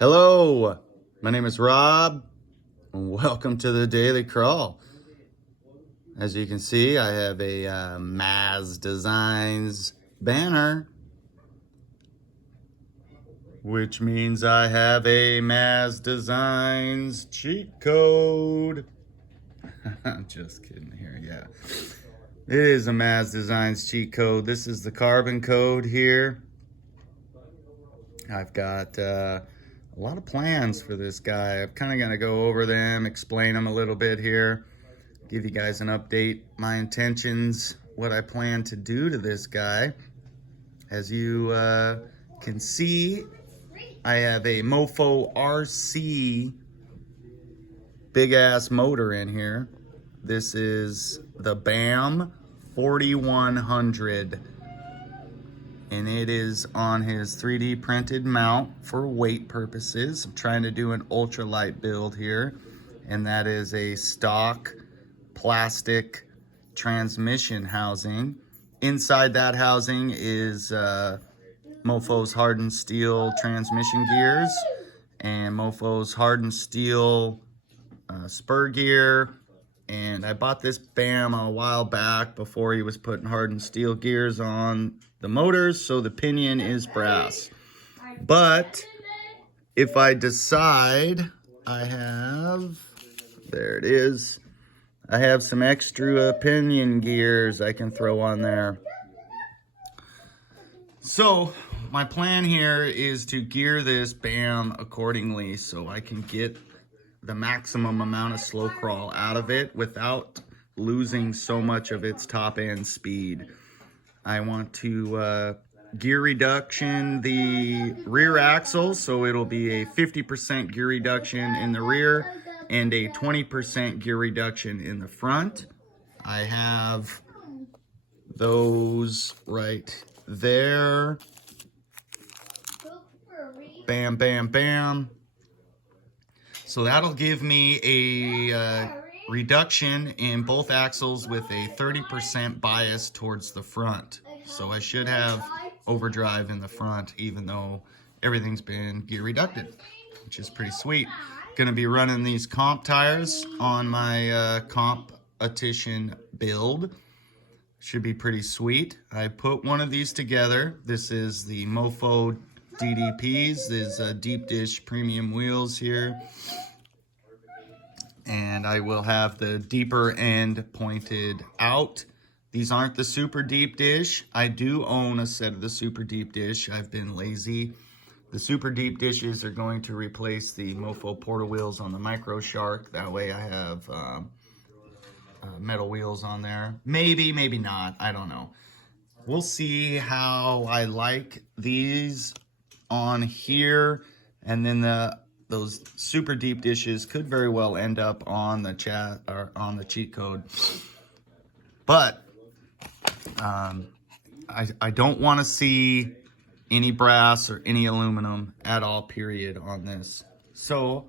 Hello, my name is Rob, and welcome to the Daily Crawl. As you can see, I have a Maz Designs banner, which means I have a Maz Designs cheat code. I'm just kidding here, yeah. It is a Maz Designs cheat code. This is the carbon code here. I've got a lot of plans for this guy. I'm kind of going to go over them, explain them a little bit here, give you guys an update, my intentions, what I plan to do to this guy. As you can see, I have a Mofo RC big ass motor in here. This is the BAM 4100. And it is on his 3D printed mount for weight purposes. I'm trying to do an ultralight build here, and that is a stock plastic transmission housing. Inside that housing is Mofo's hardened steel transmission gears and Mofo's hardened steel spur gear. And I bought this BAM a while back before he was putting hardened steel gears on the motors, so the pinion is brass. But if I decide, I have some extra pinion gears I can throw on there. So my plan here is to gear this BAM accordingly so I can get the maximum amount of slow crawl out of it without losing so much of its top end speed. I want to gear reduction the rear axle, so it'll be a 50% gear reduction in the rear and a 20% gear reduction in the front. I have those right there. Bam, bam, bam. So that'll give me a reduction in both axles with a 30% bias towards the front. So I should have overdrive in the front, even though everything's been gear reducted, which is pretty sweet. Gonna be running these comp tires on my competition build. Should be pretty sweet. I put one of these together. This is the Mofo DDPs. There's deep dish premium wheels here. And I will have the deeper end pointed out. These aren't the super deep dish. I do own a set of the super deep dish. I've been lazy. The super deep dishes are going to replace the Mofo portal wheels on the Micro Shark. That way I have metal wheels on there. Maybe, maybe not. I don't know. We'll see how I like these on here. And then those super deep dishes could very well end up on the chat or on the cheat code. But I don't want to see any brass or any aluminum at all, period, on this. So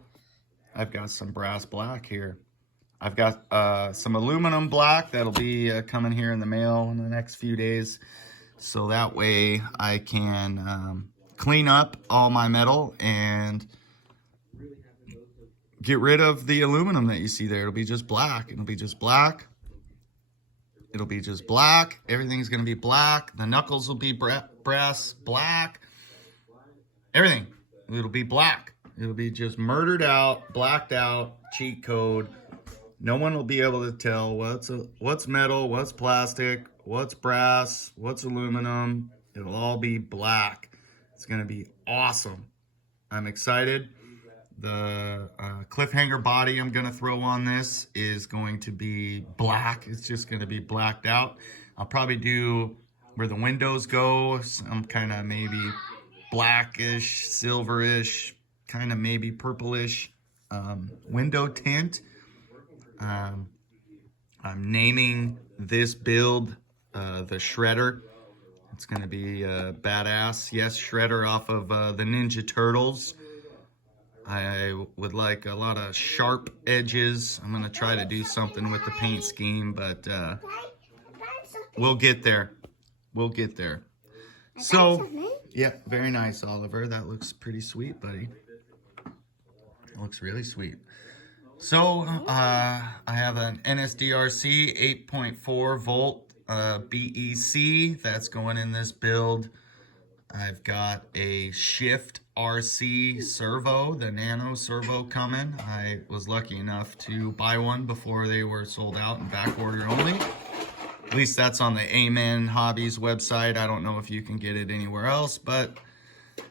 I've got some brass black here. I've got some aluminum black that'll be coming here in the mail in the next few days. So that way I can clean up all my metal and get rid of the aluminum that you see there. It'll be just black. It'll be just black. It'll be just black. Everything's going to be black. The knuckles will be brass black. Everything. It'll be black. It'll be just murdered out, blacked out, cheat code. No one will be able to tell what's metal, what's plastic, what's brass, what's aluminum. It'll all be black. It's going to be awesome. I'm excited. The cliffhanger body I'm going to throw on this is going to be black. It's just going to be blacked out. I'll probably do where the windows go, some kind of maybe blackish, silverish, kind of maybe purplish window tint. I'm naming this build the Shredder. It's going to be badass. Yes, Shredder off of the Ninja Turtles. I would like a lot of sharp edges. I'm going to try to do something with the paint scheme, but we'll get there. We'll get there. So, yeah, very nice, Oliver. That looks pretty sweet, buddy. Looks really sweet. So I have an NSDRC 8.4 volt BEC that's going in this build. I've got a Shift RC servo, the nano servo coming. I was lucky enough to buy one before they were sold out and back order only. At least that's on the Amen Hobbies website. I don't know if you can get it anywhere else, but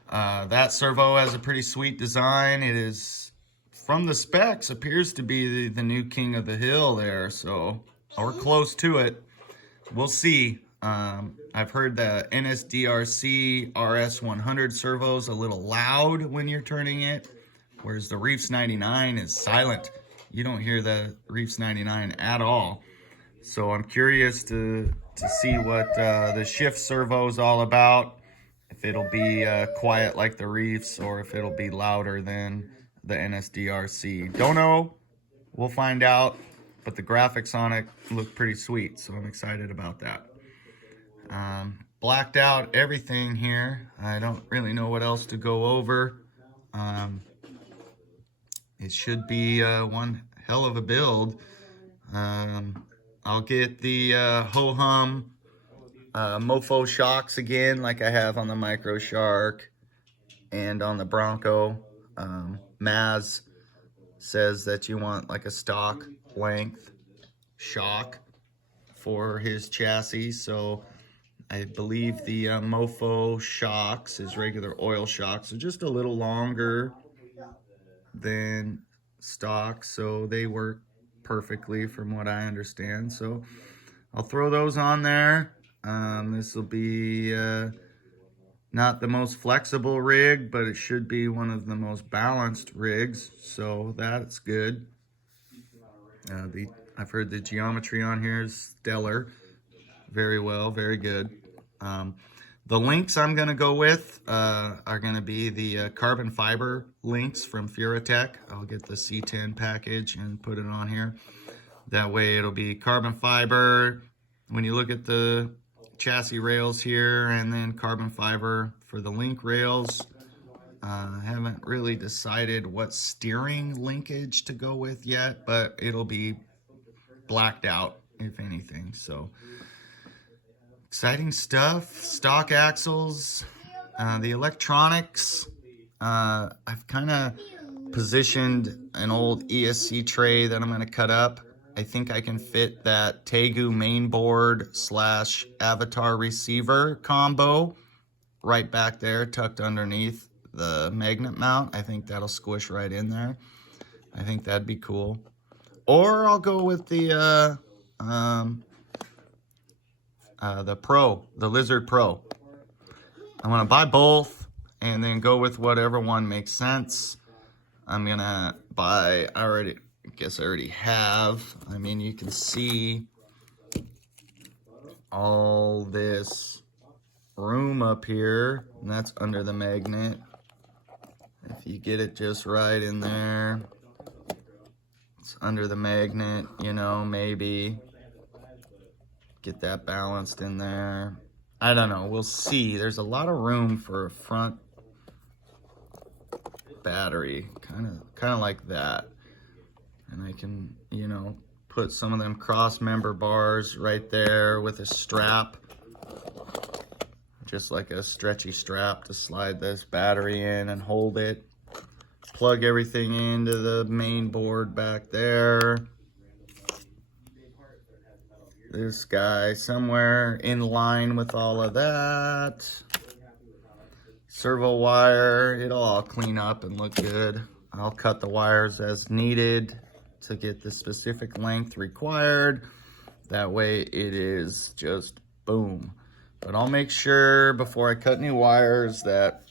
that servo has a pretty sweet design. It is, from the specs, appears to be the new king of the hill there, so we're close to it. We'll see. I've heard the NSDRC RS100 servo's a little loud when you're turning it, whereas the Reefs 99 is silent. You don't hear the Reefs 99 at all. So I'm curious to see what the Shift servo is all about. If it'll be quiet like the Reefs or if it'll be louder than the NSDRC. Don't know. We'll find out. But the graphics on it look pretty sweet, so I'm excited about that. Blacked out everything here. I don't really know what else to go over. It should be one hell of a build. I'll get the ho-hum mofo shocks again, like I have on the Micro Shark and on the Bronco. Maz says that you want like a stock length shock for his chassis, so I believe the mofo shocks, his regular oil shocks, are just a little longer than stock, so they work perfectly from what I understand. So I'll throw those on there. This will be not the most flexible rig, but it should be one of the most balanced rigs, so that's good. I've heard the geometry on here is stellar. Very well, very good. The links I'm going to go with are going to be the carbon fiber links from Furatech. I'll get the C10 package and put it on here. That way it'll be carbon fiber when you look at the chassis rails here, and then carbon fiber for the link rails. I haven't really decided what steering linkage to go with yet, but it'll be blacked out if anything. So exciting stuff. Stock axles, the electronics. I've kind of positioned an old ESC tray that I'm going to cut up. I think I can fit that Tegu mainboard / avatar receiver combo right back there, tucked underneath the magnet mount. I think that'll squish right in there. I think that'd be cool. Or I'll go with the Lizard Pro. I'm gonna buy both and then go with whatever one makes sense. I'm gonna buy, I guess I already have. I mean, you can see all this room up here, and that's under the magnet. If you get it just right in there, it's under the magnet, you know, maybe get that balanced in there. I don't know, we'll see. There's a lot of room for a front battery, kind of like that. And I can, you know, put some of them cross member bars right there with a strap, just like a stretchy strap to slide this battery in and hold it. Plug everything into the main board back there. This guy somewhere in line with all of that. Servo wire, it'll all clean up and look good. I'll cut the wires as needed to get the specific length required. That way it is just boom. But I'll make sure before I cut any wires that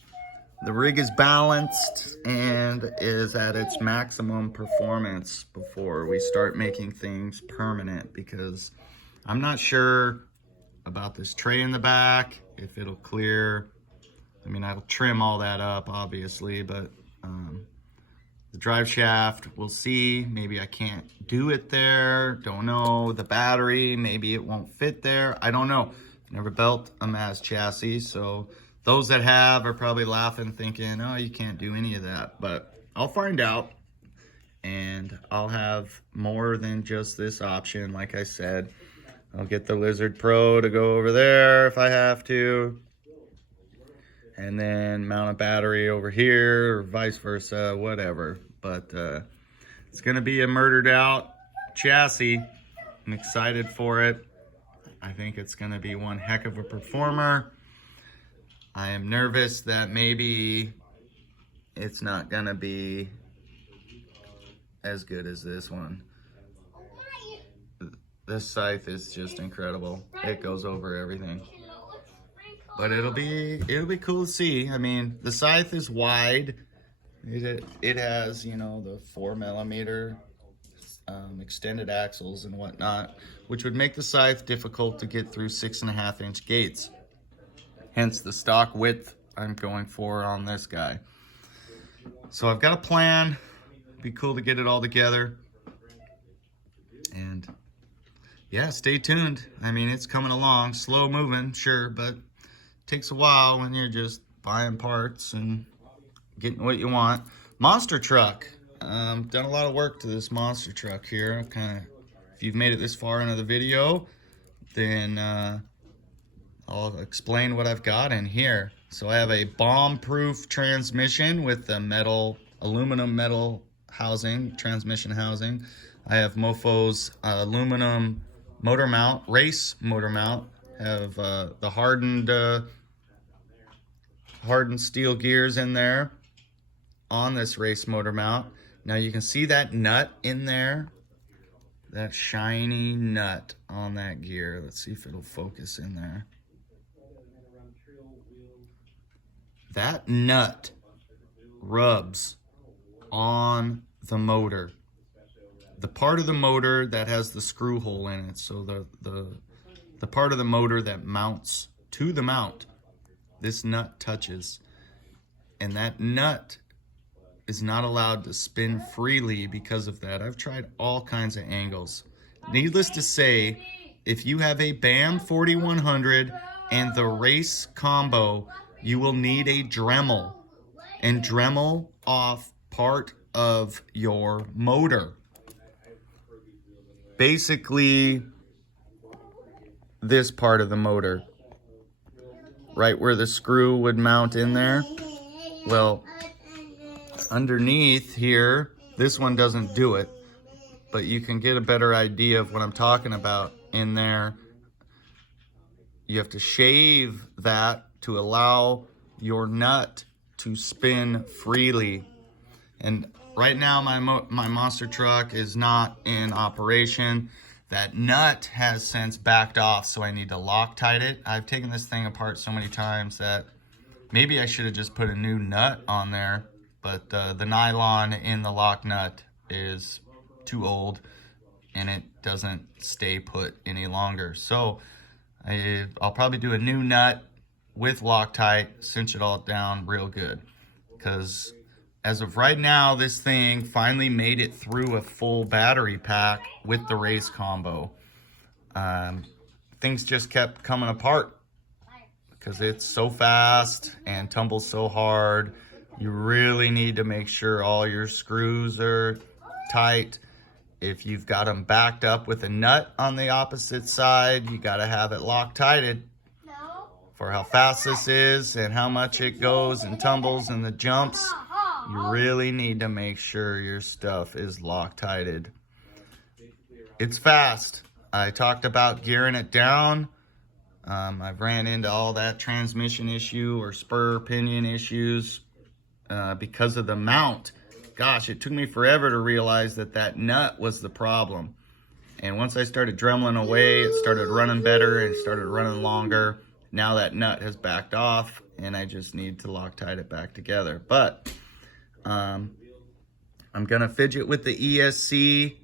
the rig is balanced and is at its maximum performance before we start making things permanent, because I'm not sure about this tray in the back, if it'll clear. I mean, I'll trim all that up obviously, but the drive shaft, we'll see. Maybe I can't do it there, don't know. The battery, maybe it won't fit there, I don't know. Never built a Maz chassis, so those that have are probably laughing thinking, oh, you can't do any of that, but I'll find out. and I'll have more than just this option. Like I said, I'll get the Lizard Pro to go over there if I have to, and then mount a battery over here, or vice versa, whatever. But it's gonna be a murdered out chassis. I'm excited for it. I think it's gonna be one heck of a performer. I am nervous that maybe it's not gonna be as good as this one. This scythe is just incredible. It goes over everything. But it'll be cool to see. I mean, the scythe is wide. It has, you know, the 4mm extended axles and whatnot, which would make the scythe difficult to get through 6.5-inch gates. Hence the stock width I'm going for on this guy. So I've got a plan. It'd be cool to get it all together. And yeah, stay tuned. I mean, it's coming along, slow moving, sure, but it takes a while when you're just buying parts and getting what you want. Monster truck. Done a lot of work to this monster truck here. If you've made it this far into the video, then I'll explain what I've got in here. So I have a bomb-proof transmission with the aluminum metal housing, transmission housing. I have Mofo's aluminum motor mount, race motor mount. I have the hardened steel gears in there on this race motor mount. Now you can see that nut in there, that shiny nut on that gear. Let's see if it'll focus in there. That nut rubs on the motor. The part of the motor that has the screw hole in it, so the part of the motor that mounts to the mount, this nut touches. And that nut is not allowed to spin freely because of that. I've tried all kinds of angles. Needless to say, if you have a BAM 4100 and the race combo, you will need a Dremel and Dremel off part of your motor. Basically, this part of the motor, right where the screw would mount in there. Well, underneath here, this one doesn't do it, but you can get a better idea of what I'm talking about in there. You have to shave that to allow your nut to spin freely. And right now my monster truck is not in operation. That nut has since backed off, so I need to Loctite it. I've taken this thing apart so many times that maybe I should have just put a new nut on there, but the nylon in the lock nut is too old and it doesn't stay put any longer. So I'll probably do a new nut with Loctite, cinch it all down real good. Because as of right now, this thing finally made it through a full battery pack with the race combo. Things just kept coming apart because it's so fast and tumbles so hard. You really need to make sure all your screws are tight. If you've got them backed up with a nut on the opposite side, you got to have it Loctited. For how fast this is and how much it goes and tumbles and the jumps, you really need to make sure your stuff is Loctited. It's fast. I talked about gearing it down. I've ran into all that transmission issue or spur pinion issues because of the mount. Gosh, it took me forever to realize that nut was the problem. And once I started dremeling away, it started running better and started running longer. Now that nut has backed off and I just need to Loctite it back together. But I'm gonna fidget with the ESC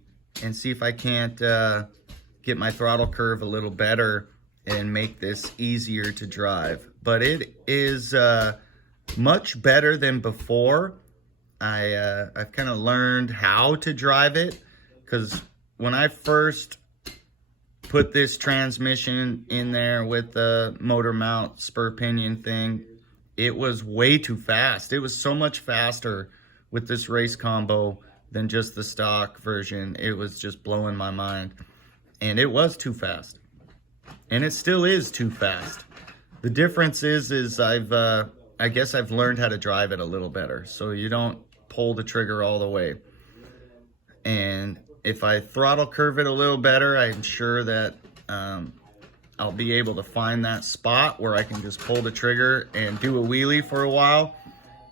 and see if I can't get my throttle curve a little better and make this easier to drive. But it is much better than before. I've kind of learned how to drive it, because when I first put this transmission in there with the motor mount spur pinion thing, it was way too fast. It was so much faster with this race combo than just the stock version. It was just blowing my mind. And it was too fast. And it still is too fast. The difference is I guess I've learned how to drive it a little better. So you don't pull the trigger all the way. And if I throttle curve it a little better, I'm sure that I'll be able to find that spot where I can just pull the trigger and do a wheelie for a while.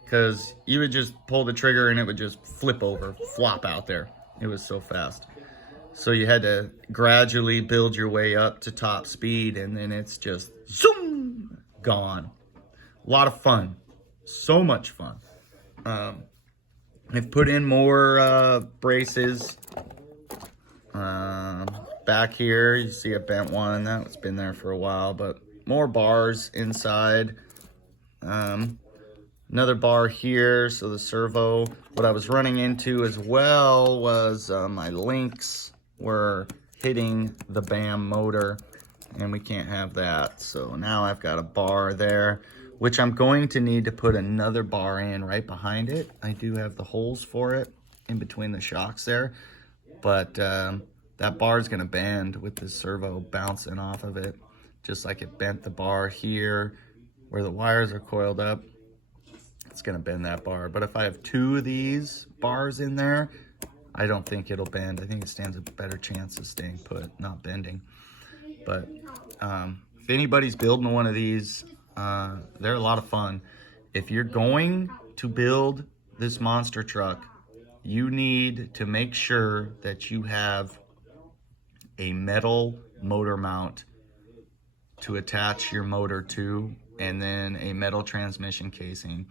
Because you would just pull the trigger and it would just flip over, flop out there. It was so fast. So you had to gradually build your way up to top speed, and then it's just zoom, gone. A lot of fun. So much fun. I've put in more braces. Back here, you see a bent one. That's been there for a while, but more bars inside. Another bar here, so the servo. What I was running into as well was my links were hitting the BAM motor, and we can't have that. So now I've got a bar there, which I'm going to need to put another bar in right behind it. I do have the holes for it in between the shocks there, but that bar is going to bend with the servo bouncing off of it, just like it bent the bar here where the wires are coiled up. It's going to bend that bar. But if I have two of these bars in there, I don't think it'll bend. I think it stands a better chance of staying put, not bending. But if anybody's building one of these, they're a lot of fun. If you're going to build this monster truck, you need to make sure that you have a metal motor mount to attach your motor to, and then a metal transmission casing.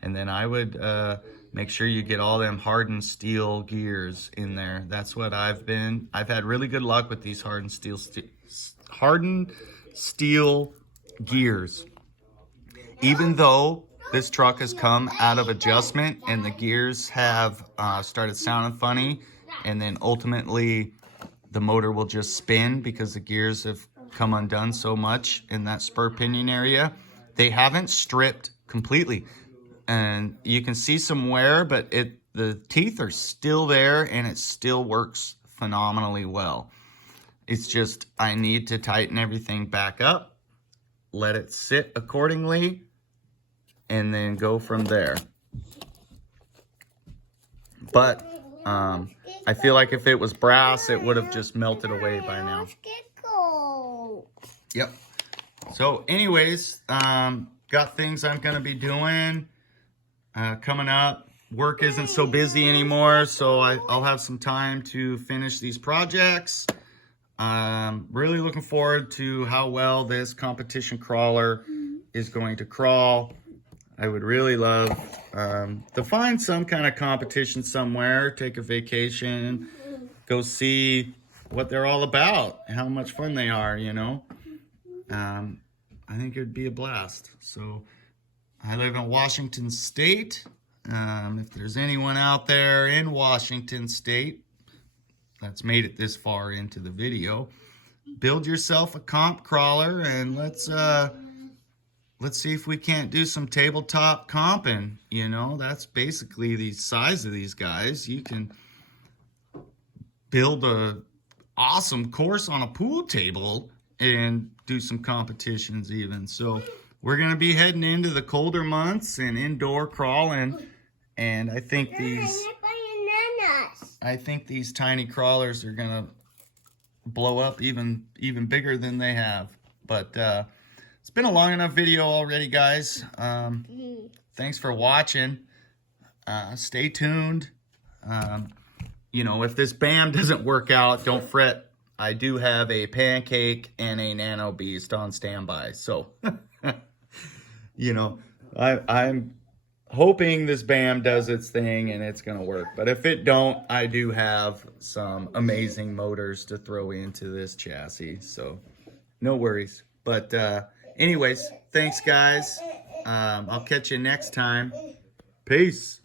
And then I would make sure you get all them hardened steel gears in there. That's what I've had really good luck with these hardened steel gears. Even though this truck has come out of adjustment and the gears have started sounding funny, and then ultimately the motor will just spin because the gears have come undone so much in that spur pinion area, they haven't stripped completely. And you can see some wear, but the teeth are still there and it still works phenomenally well. It's just I need to tighten everything back up, let it sit accordingly, and then go from there. But I feel like if it was brass, it would have just melted away by now. Yep. So anyways, got things I'm going to be doing coming up. Work isn't so busy anymore, so I'll have some time to finish these projects. Really looking forward to how well this competition crawler is going to crawl. I would really love to find some kind of competition somewhere, take a vacation, go see what they're all about, how much fun they are, you know. I think it would be a blast. So I live in Washington State. If there's anyone out there in Washington State that's made it this far into the video, build yourself a comp crawler and let's see if we can't do some tabletop comping. You know, that's basically the size of these guys. You can build a awesome course on a pool table and do some competitions even. So we're going to be heading into the colder months and indoor crawling. And I think these tiny crawlers are going to blow up even bigger than they have. But it's been a long enough video already, guys. Thanks for watching. Stay tuned. You know, if this BAM doesn't work out, don't fret. I do have a pancake and a nano beast on standby. So, you know, I'm hoping this BAM does its thing and it's going to work. But if it don't, I do have some amazing motors to throw into this chassis. So, no worries. But anyways, thanks, guys. I'll catch you next time. Peace.